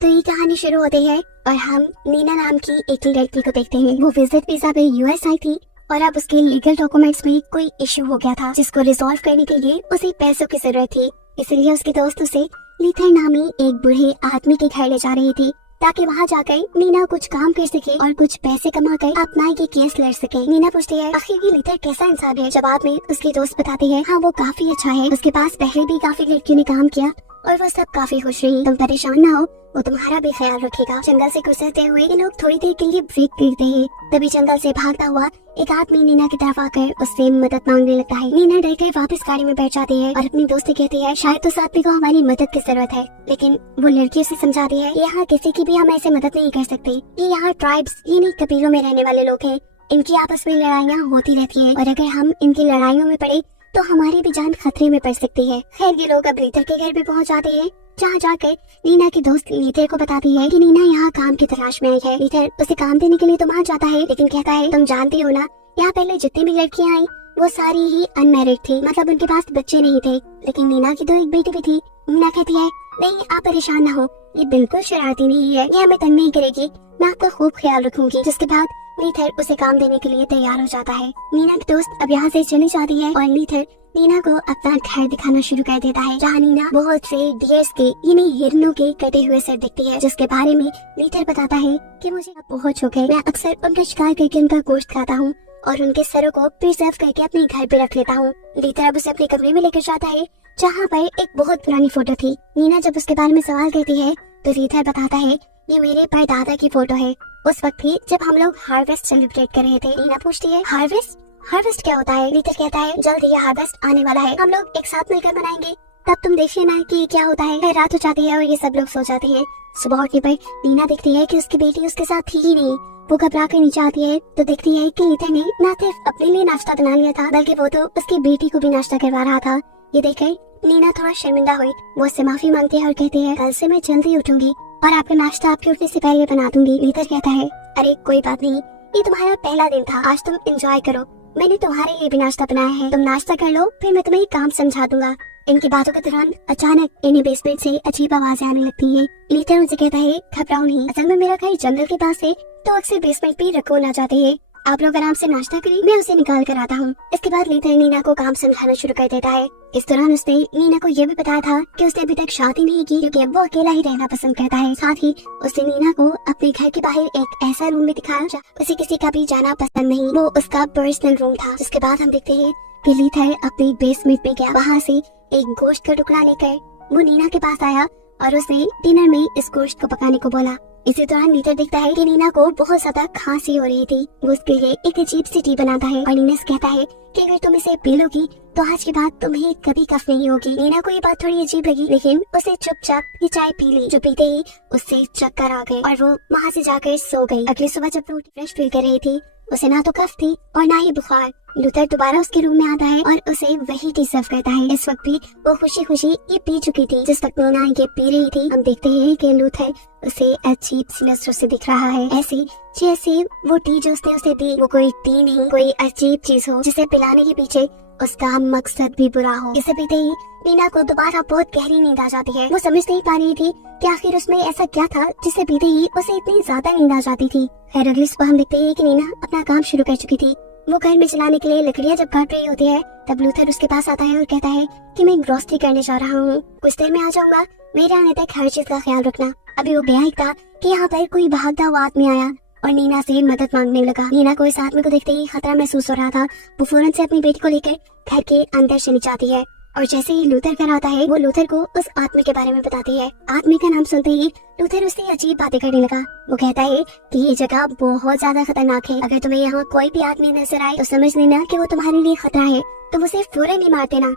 तो ये कहानी शुरू होती है और हम नीना नाम की एक लड़की को देखते हैं। वो विजिट वीजा पे यूएस आई थी और अब उसके लीगल डॉक्यूमेंट्स में कोई इशू हो गया था जिसको रिजॉल्व करने के लिए उसे पैसों की जरूरत थी। इसलिए उसके दोस्त उसे लीथर नामी एक बूढ़े आदमी के घर ले जा रही थी ताकि वहाँ जाकर नीना कुछ काम कर सके और कुछ पैसे कमाकर अपना ये केस लड़ सके। नीना पूछती है आखिर ये लीथर कैसा इंसान है। जवाब में उसकी दोस्त बताती है हाँ वो काफी अच्छा है, उसके पास पहले भी काफी लड़कियों ने काम किया और वो सब काफी खुश रही। तुम परेशान ना हो, वो तुम्हारा भी ख्याल रखेगा। जंगल से गुजरते हुए ये लोग थोड़ी देर के लिए ब्रेक लेते हैं। तभी जंगल से भागता हुआ एक आदमी नीना की तरफ आकर उससे मदद मांगने लगता है। नीना डर कर वापस गाड़ी में बैठ जाती है और अपनी दोस्त से कहती है शायद उस आदमी को हमारी मदद की जरूरत है, लेकिन वो लड़की उसे समझाती है यहाँ किसी की भी हम ऐसे मदद नहीं कर सकते। ये यहाँ ट्राइब्स यानी कबीलों में रहने वाले लोग हैं, इनकी आपस में लड़ाइयाँ होती रहती है और अगर हम इनकी लड़ाइयों में पड़े तो हमारी भी जान खतरे में पड़ सकती है। खैर ये लोग अब लीथर के घर पे पहुंच जाते हैं, जहाँ जाकर नीना की दोस्त लीथर को बताती है कि नीना यहाँ काम की तलाश में आई है। लीथर उसे काम देने के लिए तो वहाँ जाता है, लेकिन कहता है तुम जानती हो ना यहाँ पहले जितनी भी लड़कियाँ आई वो सारी ही अनमैरिड थी, मतलब उनके पास बच्चे नहीं थे, लेकिन नीना की तो एक बेटी भी थी। नीना कहती है नहीं आप परेशान ना हो, ये बिल्कुल शरारती नहीं है, ये हमें तंग नहीं करेगी, मैं आपका खूब ख्याल रखूंगी। जिसके बाद लीथर उसे काम देने के लिए तैयार हो जाता है। नीना की दोस्त अब यहाँ से चली जाती है और लीथर नीना को अपना घर दिखाना शुरू कर देता है, जहाँ नीना बहुत से डियर्स के यानी हिरनों के कटे हुए सर दिखती है, जिसके बारे में लीथर बताता है कि मुझे अब बहुत शौक है, मैं अक्सर उनका शिकार करके उनका गोश्त खाता हूँ और उनके सरों को प्रिजर्व करके अपने घर पे रख लेता हूँ। लीथर अब उसे अपने कमरे में लेकर जाता है, जहाँ पर एक बहुत पुरानी फोटो थी। नीना जब उसके बारे में सवाल करती है तो लीथर बताता है ये मेरे परदादा की फोटो है, उस वक्त थी जब हम लोग हार्वेस्ट सेलिब्रेट कर रहे थे। नीना पूछती है हार्वेस्ट क्या होता है? लीथर कहता है जल्द ये हार्वेस्ट आने वाला है, हम लोग एक साथ मिलकर मनाएंगे, तब तुम देख लेना कि क्या होता है। रात हो जाती है और ये सब लोग सो जाते हैं। सुबह उठने पर नीना देखती है कि उसकी बेटी उसके साथ थी ही नहीं। वो घबरा कर नीचे आती है तो देखती है कि लीथर ने न सिर्फ अपने लिए नाश्ता बना लिया था, बल्कि वो तो उसकी बेटी को भी नाश्ता करवा रहा था। ये देखकर नीना थोड़ा शर्मिंदा हुई, वो उससे माफी मांगती है और कहती है कल से मैं जल्दी उठूंगी और आपका नाश्ता आपके उठने से पहले बना दूंगी। लीथर कहता है अरे कोई बात नहीं, ये तुम्हारा पहला दिन था, आज तुम एंजॉय करो, मैंने तुम्हारे लिए भी नाश्ता बनाया है, तुम नाश्ता कर लो, फिर मैं तुम्हें काम समझा दूंगा। इनकी बातों के दौरान अचानक इन्हें बेसमेंट से अजीब आवाजें आने लगती है। लीथर उनसे कहता है घबराओ नहीं, असल में मेरा घर जंगल के पास है तो अक्सर बेसमेंट पे रखून आ जाते हैं, आप लोग आराम से नाश्ता करिए, मैं उसे निकाल कर आता हूँ। इसके बाद लीथर नीना को काम समझाना शुरू कर देता है। इस दौरान उसने नीना को यह भी बताया था कि उसने अभी तक शादी नहीं की क्योंकि वो अकेला ही रहना पसंद करता है। साथ ही उसने नीना को अपने घर के बाहर एक ऐसा रूम में दिखाया जहाँ उसे किसी का भी जाना पसंद नहीं, वो उसका पर्सनल रूम था। जिसके बाद हम देखते हैं कि लीथर अपने बेसमेंट में गया, वहाँ से एक गोश्त का टुकड़ा लेकर वो नीना के पास आया और उसने डिनर में इस गोश्त को पकाने को बोला। इसी दौरान लीथर देखता है कि नीना को बहुत ज्यादा खांसी हो रही थी। वो उसके लिए एक अजीब सी टी बनाता है और नीना से कहता है कि अगर तुम इसे पी लोगी तो आज के बाद तुम्हें कभी कफ नहीं होगी। नीना को ये बात थोड़ी अजीब लगी, लेकिन उसे चुपचाप ये चाय पी ली। जो पीते ही उससे चक्कर आ गए और वो वहाँ से जाकर सो गई। अगली सुबह जब वो फ्रेश फील कर रही थी, उसे ना तो कफ थी और ना ही बुखार। लूथर दोबारा उसके रूम में आता है और उसे वही टी सर्व करता है। इस वक्त भी वो खुशी खुशी ये पी चुकी थी। जिस वक्त नीना ये पी रही थी, हम देखते हैं कि लूथर उसे अजीब सी नजरों से दिख रहा है, ऐसी जैसे वो टी जो उसने उसे दी वो कोई टी नहीं, कोई अजीब चीज हो जिसे पिलाने के पीछे उसका मकसद भी बुरा हो। इसे पीते ही नीना को दोबारा बहुत गहरी नींद आ जाती है। वो समझ नहीं पा रही थी कि आखिर उसमें ऐसा क्या था जिसे पीते ही उसे इतनी ज्यादा नींद आ जाती थी। खैर अगली सुबह हम देखते हैं कि नीना अपना काम शुरू कर चुकी थी। वो घर में चलाने के लिए लकड़ियाँ जब काट रही होती है तब लूथर उसके पास आता है और कहता है कि मैं ग्रोसरी करने जा रहा हूँ, कुछ देर में आ जाऊंगा, मेरे आने तक हर चीज का ख्याल रखना। अभी वो गया ही था कि यहाँ पर कोई भागता हुआ आदमी आया और नीना से मदद मांगने लगा। नीना को इस आदमी को देखते ही खतरा महसूस हो रहा था। वो फौरन से अपनी बेटी को लेकर घर के अंदर चली जाती है और जैसे ही लूथर घर आता है वो लूथर को उस आदमी के बारे में बताती है। आदमी का नाम सुनते ही लूथर उससे अजीब बातें करने लगा। वो कहता है कि ये जगह बहुत ज्यादा खतरनाक है, अगर तुम्हें यहाँ कोई भी आदमी नजर आए तो समझ लेना कि वो तुम्हारे लिए खतरा है, तुम उसे फौरन ही मार देना।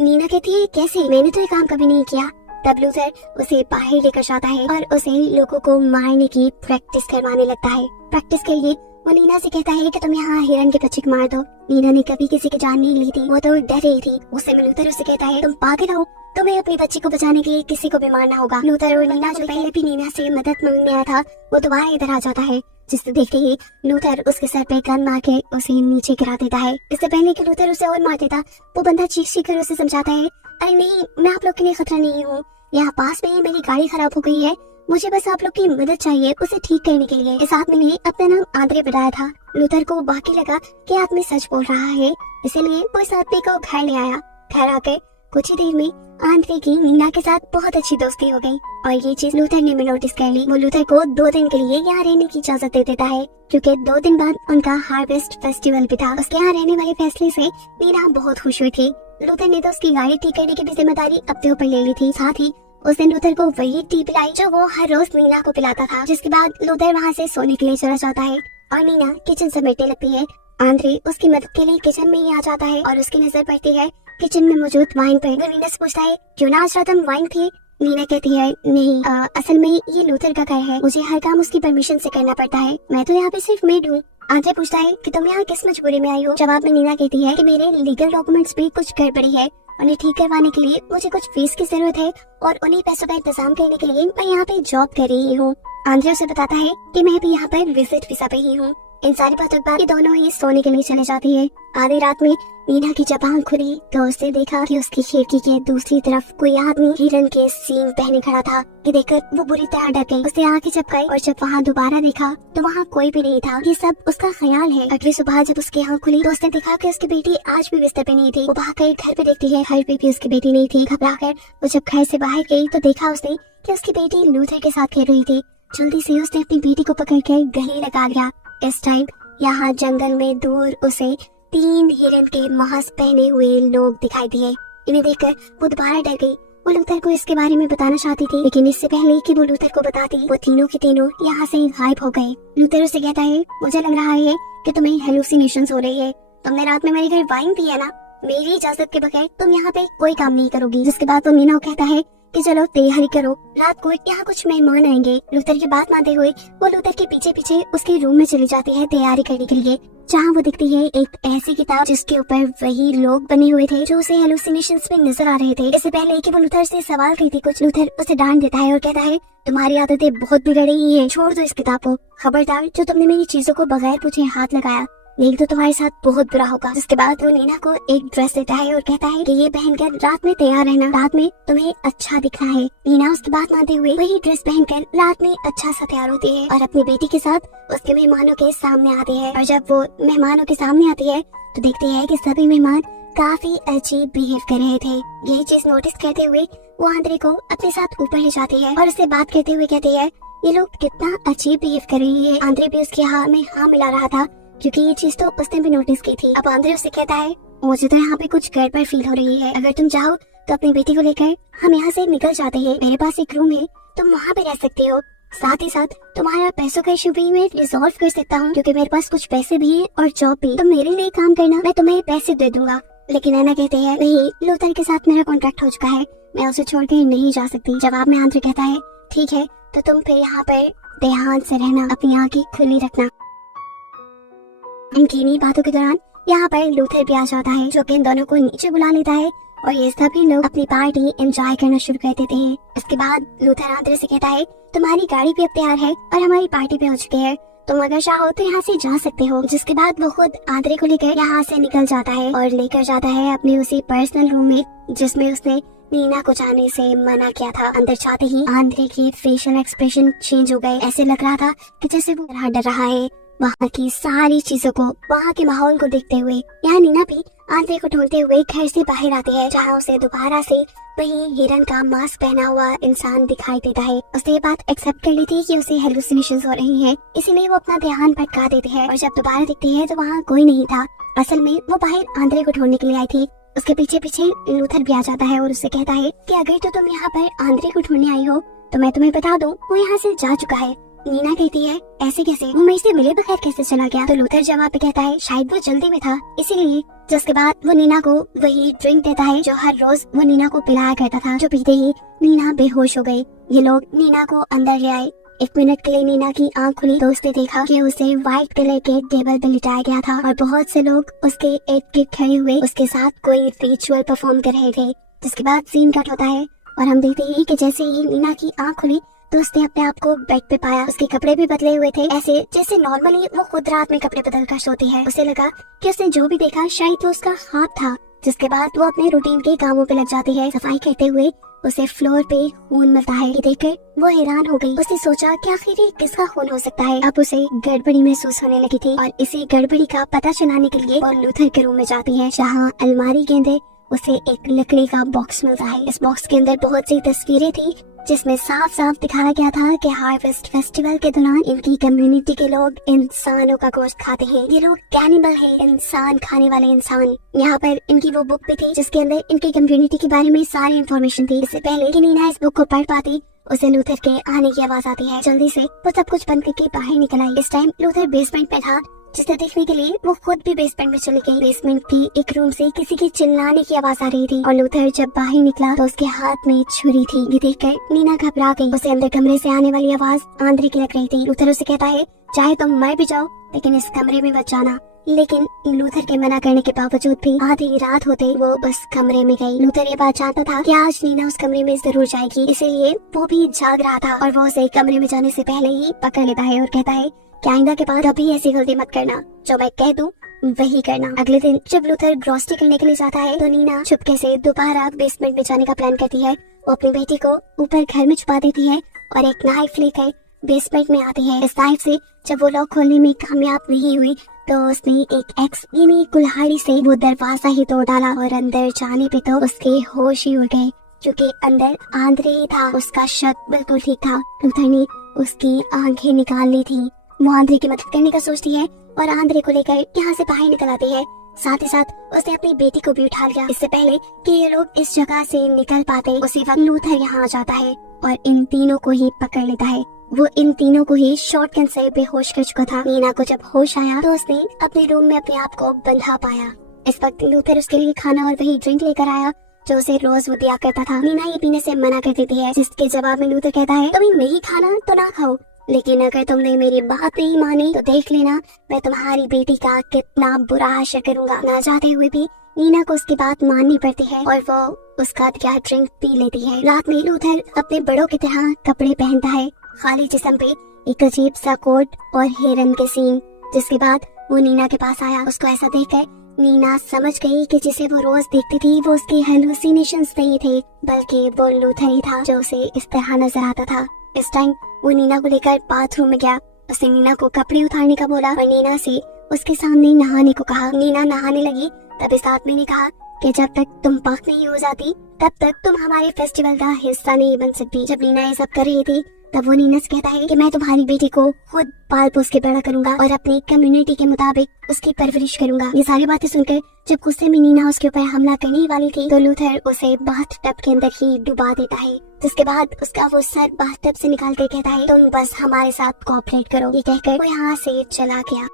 नीना कहती है कैसे, मैंने तो ये काम कभी नहीं किया। तब लूथर उसे बाहर लेकर जाता है और उसे लोगों को मारने की प्रैक्टिस करवाने लगता है। प्रैक्टिस के लिए वो नीना से कहता है कि तुम यहाँ हिरन के बच्चे को मार दो। नीना ने कभी किसी की जान नहीं ली थी, वो तो डर रही थी। उससे लूथर उससे कहता है तुम पागल हो, तुम्हें अपनी बच्ची को बचाने के लिए किसी को भी मारना होगा। लूथर और नीना जो पहले भी नीना से मदद मांगने आया था वो दोबारा इधर आ जाता है, जिससे देखते ही लूथर उसके सर पे गन मार के उसे नीचे गिरा देता है। इससे पहले कि लूथर उसे और मार देता, वो बंदा चीख चीख कर उसे समझाता है अरे नहीं, मैं आप लोग के लिए खतरा नहीं हूँ, यहाँ पास में ही मेरी गाड़ी खराब हो गई है, मुझे बस आप लोग की मदद चाहिए उसे ठीक करने के लिए। इस आदमी ने अपना नाम आंद्रे बताया था। लूथर को बाकी लगा कि आदमी सच बोल रहा है, इसलिए वो इस आदमी को घर ले आया। घर आकर कुछ ही देर में आंद्रे की नीना के साथ बहुत अच्छी दोस्ती हो गई और ये चीज लूथर ने भी नोटिस कर ली। वो लूथर को 2 दिन के लिए यहाँ रहने की इजाजत दे देता है, क्योंकि 2 दिन बाद उनका हार्वेस्ट फेस्टिवल भी था। उसके यहाँ रहने वाले फैसले से नीना बहुत खुश हुई थी। लूथर ने तो उसकी गाड़ी ठीक करने की भी जिम्मेदारी अपने ऊपर ले ली थी। साथ ही उस दिन लूथर को वही टी पिलाई जो वो हर रोज नीना को पिलाता था। जिसके बाद लूथर वहाँ से सोने के लिए चला जाता है और नीना किचन समेटने लगती है। आंद्रे उसकी मदद के लिए किचन में ही आ जाता है और उसकी नजर पड़ती है किचन में मौजूद वाइन पर। वो नीना से पूछता है, क्यों ना आज रात हम वाइन पिए? नीना कहती है, नहीं, असल में ये लूथर का घर है, मुझे हर काम उसकी परमिशन से करना पड़ता है, मैं तो यहाँ पे सिर्फ मेड हूँ। आंद्रे पूछता है कि तुम यहाँ किस मजबूरी में आई हो? जवाब में नीना कहती है कि मेरे लीगल डॉक्यूमेंट्स में कुछ गड़बड़ी है, उन्हें ठीक करवाने के लिए मुझे कुछ फीस की जरूरत है और उन्हीं पैसों का इंतजाम करने के लिए मैं यहाँ पे जॉब कर रही हूँ। आंद्रे उसे बताता है कि मैं भी यहाँ पर विजिट वीजा पे ही हूँ। इन सारी बातों के बाद ये दोनों ही सोने के लिए चले जाती है। आधी रात में नीना की जब आँख खुली तो उसने देखा कि उसकी खिड़की के दूसरी तरफ कोई आदमी हिरन के सींग पहने खड़ा था। ये देखकर वो बुरी तरह डर गई। उसने आँखें झपकाई और जब वहाँ दोबारा देखा तो वहाँ कोई भी नहीं था। ये सब उसका ख्याल है। अगली सुबह जब उसकी आँख खुली तो उसने देखा कि उसकी बेटी आज भी बिस्तर पे नहीं थी। वो भागकर घर पे देखती है, घर पे भी उसकी बेटी नहीं थी। घबराकर वो जब घर से बाहर गई तो देखा उसने कि उसकी बेटी लूथर के साथ खेल रही थी। जल्दी से उसने अपनी बेटी को पकड़कर गले लगा लिया। इस टाइम यहाँ जंगल में दूर उसे 3 हिरन के मांस पहने हुए लोग दिखाई दिए। इन्हें देखकर वो दोबारा डर गई। वो लूथर को इसके बारे में बताना चाहती थी, लेकिन इससे पहले कि वो लूथर को बताती, वो तीनों के तीनों यहाँ से गायब हो गए। लूथर उसे कहता है, मुझे लग रहा है कि तुम्हें हेलुसिनेशंस हो रही है। तुमने रात में मेरे घर वाइन पिया ना, मेरी इजाजत के बगैर तुम यहाँ पे कोई काम नहीं करोगी। जिसके बाद वो नीना को कहता है कि चलो तैयारी करो, रात को यहाँ कुछ मेहमान आएंगे। लूथर की बात मानते हुए वो लूथर के पीछे पीछे उसके रूम में चली जाती है तैयारी करने के लिए, जहाँ वो दिखती है एक ऐसी किताब जिसके ऊपर वही लोग बने हुए थे जो उसे हेलुसिनेशंस में नजर आ रहे थे। इससे पहले कि वो लूथर से सवाल करती कुछ, लूथर उसे डांट देता है और कहता है, तुम्हारी आदतें बहुत बिगड़ रही हैं, छोड़ दो इस किताब को। खबरदार, जो तुमने मेरी चीजों को बगैर पूछे हाथ लगाया, नहीं तो तुम्हारे साथ बहुत बुरा होगा। जिसके बाद वो नीना को एक ड्रेस देता है और कहता है कि ये पहनकर रात में तैयार रहना, रात में तुम्हें अच्छा दिखना है। नीना उसकी बात मानते हुए वही ड्रेस पहनकर रात में अच्छा सा तैयार होती है और अपनी बेटी के साथ उसके मेहमानों के सामने आती है। और जब वो मेहमानों के सामने आती है तो देखती है कि सभी मेहमान काफी अजीब बिहेव कर रहे थे। यही चीज नोटिस करते हुए वो आंद्रे को अपने साथ ऊपर ले जाती है और उससे बात करते हुए कहती है, ये लोग कितना अजीब बिहेव कर रही है। आंद्रे भी उसके हाँ में हाँ मिला रहा था, क्योंकि ये चीज तो उसने भी नोटिस की थी। अब आंद्रे उससे कहता है, मुझे तो यहाँ पे कुछ गड़बड़ फील हो रही है, अगर तुम चाहो तो अपनी बेटी को लेकर हम यहाँ से निकल जाते हैं, मेरे पास एक रूम है, तुम वहाँ पे रह सकते हो। साथ ही साथ तुम्हारा पैसों का इशू भी मैं रिजॉल्व कर सकता हूँ, क्योंकि मेरे पास कुछ पैसे भी है और जॉब भी। तुम मेरे लिए काम करना, मैं तुम्हें पैसे दे दूंगा। लेकिन ऐना कहते हैं, नहीं, लूथर के साथ मेरा कॉन्ट्रैक्ट हो चुका है, मैं उसे छोड़ के नहीं जा सकती। जवाब में आंद्रे कहता है, ठीक है, तो तुम फिर यहाँ पर ध्यान से रहना, अपनी आंखें खुली रखना। इनकी बातों के दौरान यहाँ पर लूथर भी आ जाता है, जो कि इन दोनों को नीचे बुला लेता है और ये सभी लोग अपनी पार्टी एंजॉय करना शुरू कर देते हैं। इसके बाद लूथर आंद्रे से कहता है, तुम्हारी गाड़ी भी अब तैयार है और हमारी पार्टी भी हो चुकी है, तुम अगर चाहो तो यहाँ से जा सकते हो। जिसके बाद वो खुद आंद्रे को लेकर यहाँ से निकल जाता है और लेकर जाता है अपने उसी पर्सनल रूम में जिसमें उसने नीना को जाने से मना किया था। अंदर जाते ही आंद्रे के फेशियल एक्सप्रेशन चेंज हो गए। ऐसे लग रहा था कि जैसे वो डर रहा है। वहाँ की सारी चीजों को, वहाँ के माहौल को देखते हुए यहाँ नीना भी आंद्रे को ढूंढते हुए घर से बाहर आती है, जहाँ उसे दोबारा से वही हिरन का मास्क पहना हुआ इंसान दिखाई देता है। उसने ये बात एक्सेप्ट कर ली थी कि उसे हेलुसिनेशंस हो रही हैं, इसीलिए वो अपना ध्यान भटका देती है और जब दोबारा दिखती है तो वहाँ कोई नहीं था। असल में वो बाहर आंद्रे को ढूंढने के लिए आई थी। उसके पीछे पीछे लूथर भी आ जाता है और उससे कहता है कि अगर तो तुम यहाँ पर आंद्रे को ढूंढने आई हो तो मैं तुम्हें बता दूं, वो यहाँ से जा चुका है। नीना कहती है, ऐसे कैसे, वो मेरे से मिले बगैर कैसे चला गया? तो लूथर जवाब पे कहता है, शायद वो जल्दी में था इसीलिए। जिसके बाद वो नीना को वही ड्रिंक देता है जो हर रोज वो नीना को पिलाया करता था, जो पीते ही नीना बेहोश हो गई। ये लोग नीना को अंदर ले आए। 1 मिनट के लिए नीना की आंख खुली तो उसने देखा कि उसे व्हाइट कलर के टेबल पे लिटाया गया था और बहुत से लोग उसके इर्द गिर्द खड़े हुए उसके साथ कोई रिचुअल परफॉर्म कर रहे थे। जिसके बाद सीन कट होता है और हम देखते हैं कि जैसे ही नीना की आंख खुली तो उसने अपने आप को बेड पे पाया। उसके कपड़े भी बदले हुए थे, ऐसे जैसे नॉर्मली वो खुद रात में कपड़े बदल कर सोती है। उसे लगा कि उसने जो भी देखा शायद वो उसका ख्वाब था। जिसके बाद वो अपने रूटीन के कामों पे लग जाती है। सफाई करते हुए उसे फ्लोर पे खून मिलता है। ये देखकर वो हैरान हो गई। उसने सोचा कि आखिर ये किसका खून हो सकता है। अब उसे गड़बड़ी महसूस होने लगी थी और इसी गड़बड़ी का पता चलाने के लिए वो लूथर के रूम में जाती है, जहाँ अलमारी के अंदर उसे एक लकड़ी का बॉक्स मिलता है। इस बॉक्स के अंदर बहुत सी तस्वीरें थी, जिसमें साफ साफ दिखाया गया था कि हार्वेस्ट फेस्टिवल के दौरान इनकी कम्युनिटी के लोग इंसानों का गोश्त खाते हैं। ये लोग कैनिबल हैं, इंसान खाने वाले इंसान। यहाँ पर इनकी वो बुक भी थी जिसके अंदर इनकी कम्युनिटी के बारे में सारी इन्फॉर्मेशन थी। इससे पहले कि नीना इस बुक को पढ़ पाती, उसे लूथर के आने की आवाज आती है। जल्दी से वो सब कुछ बंद करके बाहर निकल आई। इस टाइम लूथर बेसमेंट में था, जिसे देखने के लिए वो खुद भी बेसमेंट में चली गई। बेसमेंट की एक रूम से किसी की चिल्लाने की आवाज आ रही थी और लूथर जब बाहर निकला तो उसके हाथ में छुरी थी। ये देखकर नीना घबरा गई। उसे अंदर कमरे से आने वाली आवाज आंद्रे की लग रही थी। लूथर उसे कहता है, चाहे तुम मर भी जाओ लेकिन इस कमरे में मत जाना। लेकिन लूथर के मना करने के बावजूद भी आधी रात होते वो उस कमरे में गई। लूथर ये बात जानता था कि आज नीना उस कमरे में जरूर जाएगी, इसीलिए वो भी जाग रहा था और वो उसे कमरे में जाने से पहले ही पकड़ लेता है और कहता है कि आइंदा के बाद कभी ऐसी गलती मत करना, जो मैं कह दूं वही करना। अगले दिन जब लूथर ग्रोसरी करने के लिए जाता है तो नीना चुपके से दोबारा बेसमेंट में जाने का प्लान करती है। वो अपनी बेटी को ऊपर घर में छुपा देती है और एक नाइफ लेकर बेसमेंट में आती है। इस नाइफ से जब वो लॉक खोलने में कामयाब नहीं हुई तो उसने एक एक्स यानी कुल्हाड़ी से वो दरवाजा ही तोड़ डाला और अंदर जाने पे तो उसके होश ही उड़ गए, क्योंकि अंदर आंद्रे ही था। उसका शक बिल्कुल ठीक था। लूथर ने उसकी आंखें निकाल ली थी। वो आंद्रे की मदद करने का सोचती है और आंद्रे को लेकर यहाँ से बाहर निकल आती है। साथ ही साथ उसने अपनी बेटी को भी उठा लिया। इससे पहले कि ये लोग इस जगह से निकल पाते, उसी वक्त लूथर यहाँ आ जाता है और इन तीनों को ही पकड़ लेता है। वो इन तीनों को ही शॉटगन से बेहोश कर चुका था। नीना को जब होश आया तो उसने अपने रूम में अपने आप को बंधा पाया। इस वक्त लूथर उसके लिए खाना और वही ड्रिंक लेकर आया जो उसे रोज वो दिया करता था। नीना ये पीने से मना कर देती है, जिसके जवाब में लूथर कहता है, तुम्हें नहीं खाना तो ना खाओ, लेकिन अगर तुमने मेरी बात नहीं मानी तो देख लेना मैं तुम्हारी बेटी का कितना बुरा असर करूंगा। ना चाहते हुए भी नीना को उसकी बात माननी पड़ती है और वो उसका दिया ड्रिंक पी लेती है। रात में लूथर अपने बड़ों की तरह कपड़े पहनता है, खाली जिस्म पे एक अजीब सा कोट और हिरन के सींग। जिसके बाद वो नीना के पास आया। उसको ऐसा देखकर नीना समझ गई कि जिसे वो रोज देखती थी वो उसके हेलुसिनेशंस नहीं थे, बल्कि वो लूथर ही था जो उसे इस तरह नजर आता था। इस टाइम वो नीना को लेकर बाथरूम में गया। उसने नीना को कपड़े उतारने का बोला और नीना से उसके सामने नहाने को कहा। नीना नहाने लगी तब इस आदमी ने कहा कि जब तक तुम पाक नहीं हो जाती तब तक तुम हमारे फेस्टिवल का हिस्सा नहीं बन सकती। जब नीना ये सब कर रही थी तब वो नीना से कहता है कि मैं तुम्हारी बेटी को खुद पाल पोस के बड़ा करूंगा और अपनी कम्युनिटी के मुताबिक उसकी परवरिश करूंगा। ये सारी बातें सुनकर जब गुस्से में नीना उसके ऊपर हमला करने वाली थी तो लूथर उसे बाथ टब के अंदर ही डुबा देता है। जिसके बाद उसका वो सर बाथ टब से निकाल कर कहता है, तुम बस हमारे साथ कोऑपरेट करो। ये कहकर वो यहाँ से चला गया।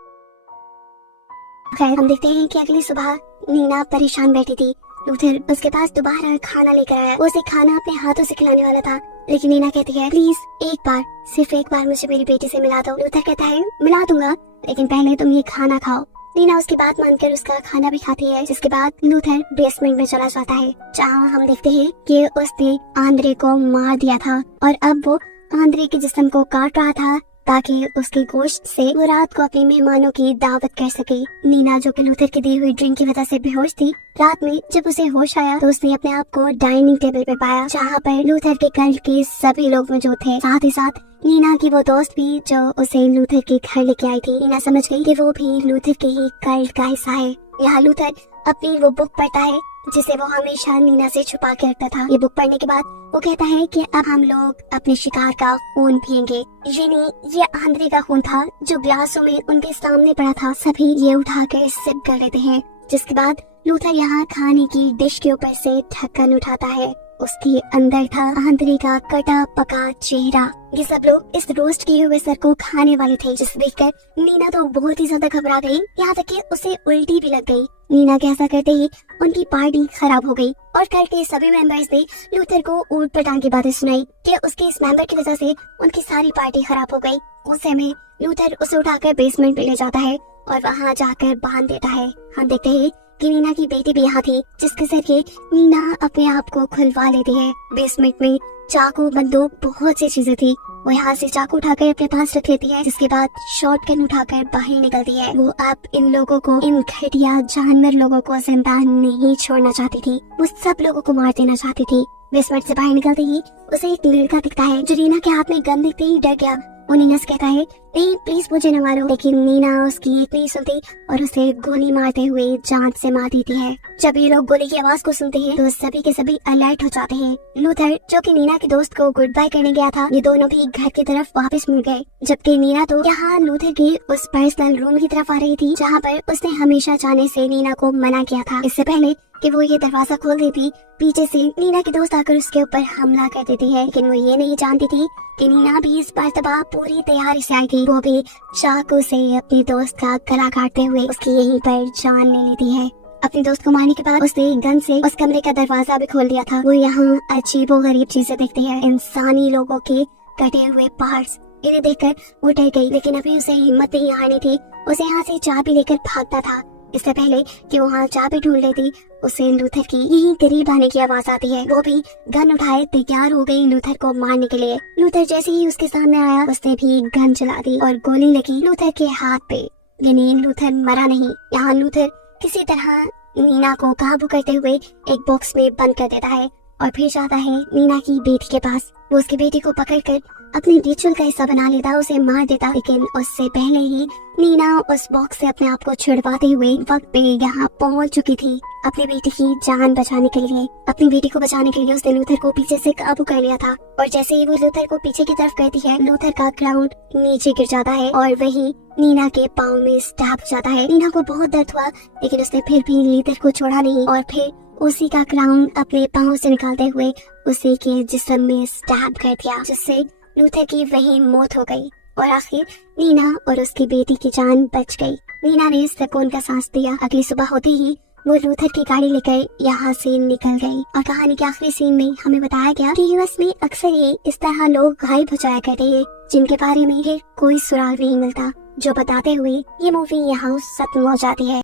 खैर हम देखते हैं कि अगली सुबह नीना परेशान बैठी थी। लूथर उसके पास दोबारा खाना लेकर आया। वो उसे खाना अपने हाथों से खिलाने वाला था, लेकिन नीना कहती है, प्लीज एक बार, सिर्फ एक बार मुझे मेरी बेटी से मिला दो। लूथर कहता है, मिला दूंगा, लेकिन पहले तुम ये खाना खाओ। नीना उसकी बात मानकर उसका खाना भी खाती है। जिसके बाद लूथर बेसमेंट में चला जाता है, जहाँ हम देखते हैं कि उसने आंद्रे को मार दिया था और अब वो आंद्रे के जिस्म को काट रहा था ताकि उसके गोश्त से वो रात को अपने मेहमानों की दावत कर सके। नीना जो कि लूथर की दी हुई ड्रिंक की वजह से बेहोश थी, रात में जब उसे होश आया तो उसने अपने आप को डाइनिंग टेबल पे पाया, जहाँ पर लूथर के कल्ट के सभी लोग मौजूद थे। साथ ही साथ नीना की वो दोस्त भी जो उसे लूथर के घर लेके आई थी। नीना समझ गई कि वो भी लूथर के ही कल्ट का हिस्सा है। यहाँ लूथर अपनी वो बुक पढ़ता है जिसे वो हमेशा नीना से छुपा के रखता था। ये बुक पढ़ने के बाद वो कहता है कि अब हम लोग अपने शिकार का खून पिएंगे। ये आंद्रे का खून था जो ग्लासों में उनके सामने पड़ा था। सभी ये उठाकर सिप कर लेते हैं। जिसके बाद लूथर यहाँ खाने की डिश के ऊपर से ढक्कन उठाता है। उसके अंदर था आंद्रे का कटा पका चेहरा। ये सब लोग इस रोस्ट किए हुए सर को खाने वाले थे, जिसे देखकर नीना तो बहुत ही ज्यादा घबरा गई, यहाँ तक कि उसे उल्टी भी लग गई। नीना के ऐसा करते ही उनकी पार्टी खराब हो गई और कल के सभी मेंबर्स ने लूथर को ऊट पटांग की बातें सुनाई कि उसके इस मेंबर की वजह से उनकी सारी पार्टी खराब हो गई। गुस्से में लूथर उसे उठाकर बेसमेंट में ले जाता है और वहाँ जाकर बांध देता है। हम देखते हैं कि नीना की बेटी भी यहाँ थी, जिसके जरिए नीना अपने आप को खुलवा लेती है। बेसमेंट में चाकू, बंदूक, बहुत सी चीजें थी। वो यहाँ से चाकू उठाकर अपने पास रख लेती है, जिसके बाद शॉटगन उठाकर बाहर निकलती है। वो अब इन लोगों को, इन घटिया जानवर लोगों को जिंदा नहीं छोड़ना चाहती थी। वो सब लोगों को मार देना चाहती थी। बेसमेंट से बाहर निकलते ही उसे एक लड़का दिखता है जो नीना के हाथ में गन देखते ही डर गया। वो नीना से कहता है नहीं प्लीज मुझे न मारो, लेकिन नीना उसकी एक नहीं सुनती और उसे गोली मारते हुए जान से मार देती है। जब ये लोग गोली की आवाज को सुनते हैं तो सभी के सभी अलर्ट हो जाते हैं। लूथर जो कि नीना के दोस्त को गुड बाय करने गया था, ये दोनों भी घर की तरफ वापस मुड़ गए, जबकि नीना तो यहाँ लूथर के उस पर्सनल रूम की तरफ आ रही थी जहाँ पर उसने हमेशा जाने से नीना को मना किया था। इससे पहले कि वो ये दरवाजा खोल देती, पीछे से नीना के दोस्त आकर उसके ऊपर हमला कर देती है, लेकिन वो ये नहीं जानती थी कि नीना भी इस मर्तबा पूरी तैयारी से आई थी। वो भी चाकू से अपने दोस्त का गला काटते हुए उसकी यहीं पर जान ले लेती है। अपने दोस्त को मारने के बाद उसने गन से उस कमरे का दरवाजा भी खोल दिया था। वो यहाँ अजीबोगरीब चीजें देखती है, इंसानी लोगों के कटे हुए पार्ट्स। इन्हें देखकर वो डर गई, लेकिन अभी उसे हिम्मत नहीं हारनी थी। उसे यहाँ से चाबी लेकर भागना था। इससे पहले कि वो वहाँ चाबी ढूंढ लेती, उसे लूथर की यहीं करीब आने की आवाज आती है। वो भी गन उठाए तैयार हो गई लूथर को मारने के लिए। लूथर जैसे ही उसके सामने आया उसने भी गन चला दी और गोली लगी लूथर के हाथ पे, लेकिन लूथर मरा नहीं। यहाँ लूथर किसी तरह नीना को काबू करते हुए एक बॉक्स में बंद कर देता है और फिर जाता है नीना की बेटी के पास। वो उसकी बेटी को पकड़कर अपने रिचुअल का हिस्सा बना लेता, उसे मार देता, लेकिन उससे पहले ही नीना उस बॉक्स से अपने आप को छुड़वाते हुए वक्त पे यहाँ पहुंच चुकी थी अपनी बेटी की जान बचाने के लिए। अपनी बेटी को बचाने के लिए उसने लूथर को पीछे से काबू कर लिया था और जैसे ही वो लूथर को पीछे की तरफ करती है, लूथर का ग्राउंड नीचे गिर जाता है और वही नीना के पाँव में स्टैब हो जाता है। नीना को बहुत दर्द हुआ, लेकिन उसने फिर भी लूथर को छोड़ा नहीं और फिर उसी का क्राउन अपने पाँव से निकालते हुए उसी के जिस्म में स्टैब कर दिया, जिससे लूथर की वही मौत हो गई और आखिर नीना और उसकी बेटी की जान बच गई। नीना ने सुकून का सांस दिया। अगली सुबह होते ही वो लूथर की गाड़ी लेकर यहाँ से निकल गई और कहानी के आखिरी सीन में हमें बताया गया कि यूएस में अक्सर ही इस तरह लोग गायब हो जाया करते हैं जिनके बारे में कोई सुराग नहीं मिलता, जो बताते हुए ये मूवी यहाँ खत्म हो जाती है।